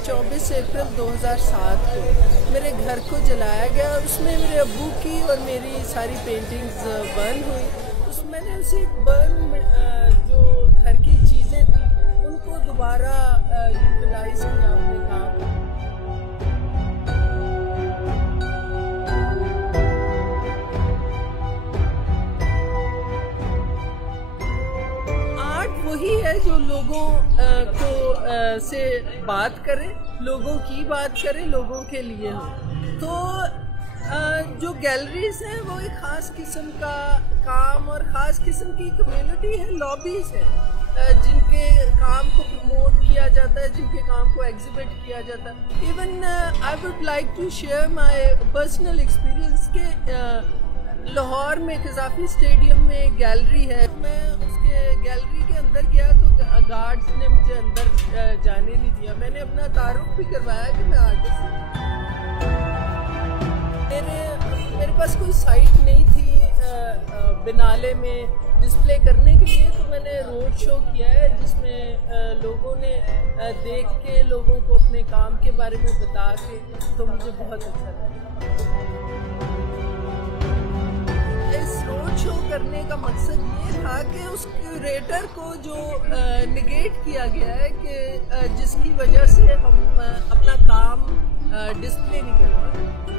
24 अप्रैल 2007 को मेरे घर को जलाया गया और उसमें मेरे अब्बू की और मेरी सारी पेंटिंग्स बर्न हुई। उसमें मैंने उसे बर्न जो घर की चीज़ें थी उनको दोबारा यूटिलाइज किया अपने काम में। वही है जो लोगों को से बात करे, लोगों की बात करे, लोगों के लिए हो। तो जो गैलरीज हैं वो एक ख़ास किस्म का काम और ख़ास किस्म की कम्युनिटी है, लॉबीज़ है जिनके काम को प्रमोट किया जाता है, जिनके काम को एग्जिबिट किया जाता है। Even I would like to share my personal experience के लाहौर में कज़ाफ़ी स्टेडियम में एक गैलरी है। मैं उसके गैलरी के अंदर गया तो गार्ड्स ने मुझे अंदर जाने नहीं दिया। मैंने अपना तारुफ भी करवाया कि मैं आर्टिस्ट हूँ। मेरे पास कोई साइट नहीं थी बिनाले में डिस्प्ले करने के लिए, तो मैंने रोड शो किया है जिसमें लोगों ने देख के, लोगों को अपने काम के बारे में बता के, तो मुझे बहुत अच्छा लगा। इस रोड शो करने का मकसद ये था कि उस क्यूरेटर को जो निगेट किया गया है कि जिसकी वजह से हम अपना काम डिस्प्ले नहीं कर पाते।